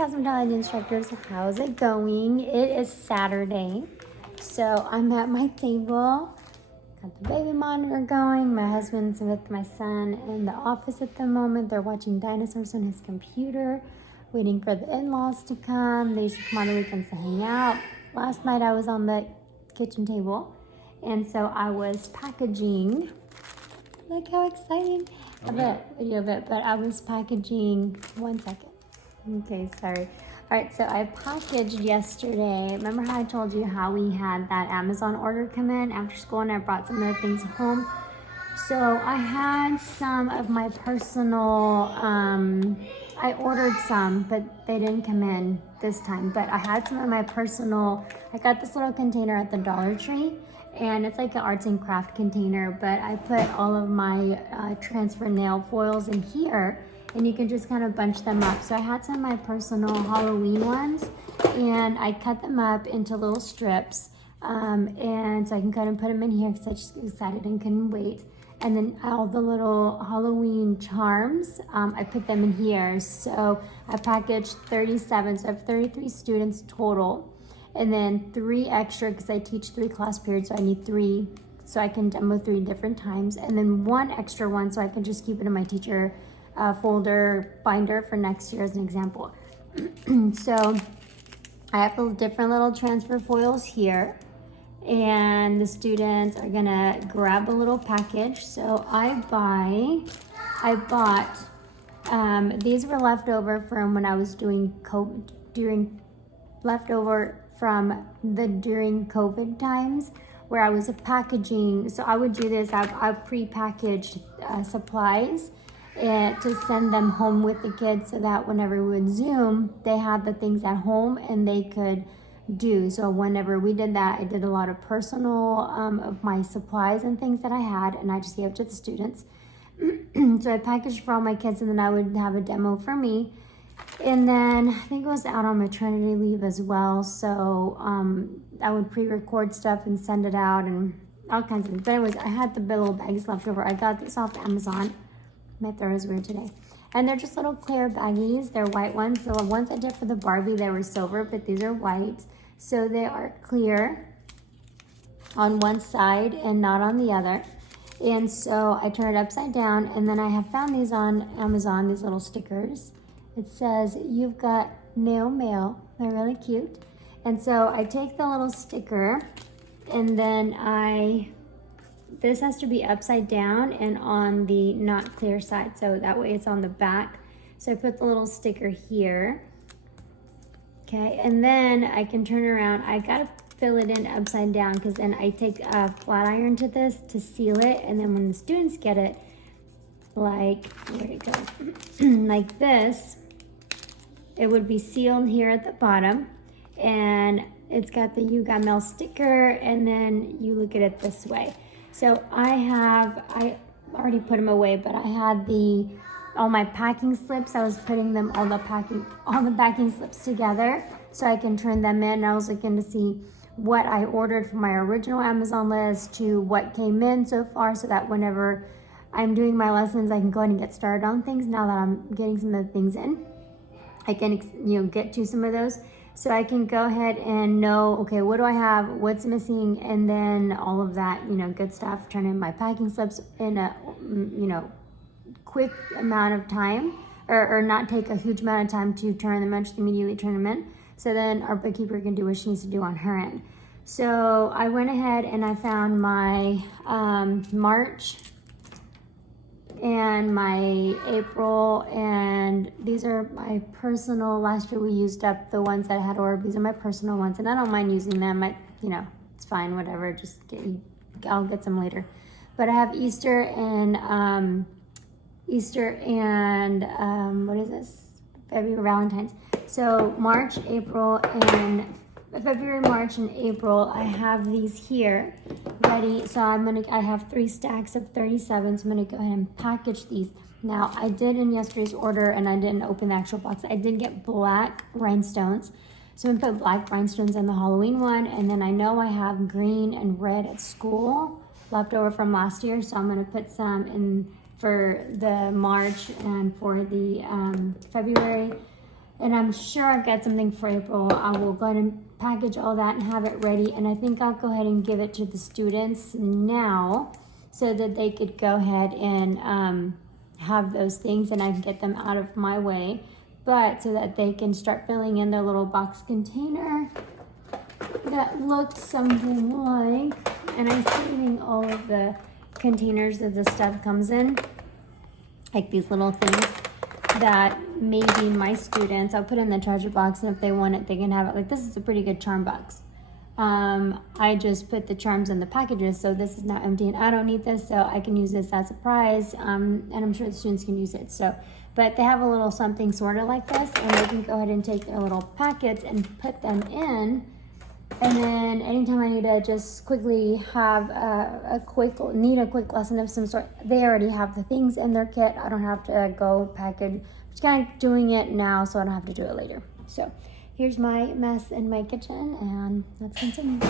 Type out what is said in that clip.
Cosmetology instructors, how's it going? It is Saturday, so I'm at my table, got the baby monitor going. My husband's with my son in the office at the moment. They're watching dinosaurs on his computer, waiting for the in-laws to come. They usually come on the weekends to hang out. Last night I was on the kitchen table, and so I was packaging. Look how exciting. I have a video of it, but I was packaging, 1 second. Okay, sorry. All right, so I packaged yesterday. Remember how I told you how we had that Amazon order come in after school and I brought some of the things home? So I had some of my personal, I ordered some, but they didn't come in this time. But I had some of my personal, I got this little container at the Dollar Tree, and it's like an arts and craft container, but I put all of my transfer nail foils in here, and you can just kind of bunch them up. So I had some of my personal Halloween ones, and I cut them up into little strips, and so I can kind of put them in here because I just excited and couldn't wait. And then all the little Halloween charms, I put them in here. So I packaged 37, so I have 33 students total. And then 3 extra because I teach 3 class periods, so I need 3, so I can demo 3 different times. And then 1 extra one so I can just keep it in my teacher folder binder for next year as an example. So I have the different little transfer foils here, and the students are gonna grab a little package. So I bought these were left over from when I was doing leftover from during COVID times where I was packaging. So I would do this, I pre-packaged supplies to send them home with the kids so that whenever we would Zoom, they had the things at home and they could do. So whenever we did that, I did a lot of personal of my supplies and things that I had, and I just gave it to the students. So I packaged for all my kids, and then I would have a demo for me. And then I think I was out on maternity leave as well, so I would pre-record stuff and send it out and all kinds of things. But anyways, I had the little bags left over. I got this off Amazon. My throat is weird today. And they're just little clear baggies. They're white ones. The ones I did for the Barbie, they were silver, but these are white. So they are clear on one side and not on the other. And so I turn it upside down, and then I have found these on Amazon, these little stickers. It says, "You've got nail mail." They're really cute. And so I take the little sticker, and then this has to be upside down and on the not clear side, so that way it's on the back. So I put the little sticker here. Okay, and then I can turn around. I gotta fill it in upside down because then I take a flat iron to this to seal it, and then when the students get it, like, where it goes, like this, it would be sealed here at the bottom, and it's got the "You Got Mail" sticker, and then you look at it this way. So I already put them away, but I had all my packing slips. I was putting them, all the packing slips together so I can turn them in. I was looking to see what I ordered from my original Amazon list to what came in so far, so that whenever I'm doing my lessons, I can go ahead and get started on things. Now that I'm getting some of the things in, I can get to some of those. So I can go ahead and know, okay, what do I have, what's missing, and then all of that, good stuff. Turn in my packing slips in a, quick amount of time, or not take a huge amount of time to turn them in, just immediately turn them in. So then our bookkeeper can do what she needs to do on her end. So I went ahead and I found my March and my April, and these are my personal. Last year we used up the ones that I had ordered. These are my personal ones, and I don't mind using them. It's fine, whatever. I'll get some later. But I have Easter and what is this? February, Valentine's. So March, April, and February, March, and April, I have these here ready. So I have 3 stacks of 37, so I'm gonna go ahead and package these. Now, I did in yesterday's order, and I didn't open the actual box. I did get black rhinestones. So I'm gonna put black rhinestones in the Halloween one, and then I know I have green and red at school left over from last year, so I'm gonna put some in for the March and for the February. And I'm sure I've got something for April. I will go ahead and package all that and have it ready. And I think I'll go ahead and give it to the students now so that they could go ahead and have those things and I can get them out of my way. But so that they can start filling in their little box container that looks something like, and I'm saving all of the containers that the stuff comes in, like these little things that maybe my students, I'll put in the treasure box, and if they want it, they can have it. Like, this is a pretty good charm box. I just put the charms in the packages, so this is not empty, and I don't need this, so I can use this as a prize, and I'm sure the students can use it. So, but they have a little something sort of like this, and they can go ahead and take their little packets and put them in. And then anytime I need to just quickly have a quick lesson of some sort, they already have the things in their kit. I don't have to go package. I'm just kind of doing it now so I don't have to do it later. So here's my mess in my kitchen, and let's continue.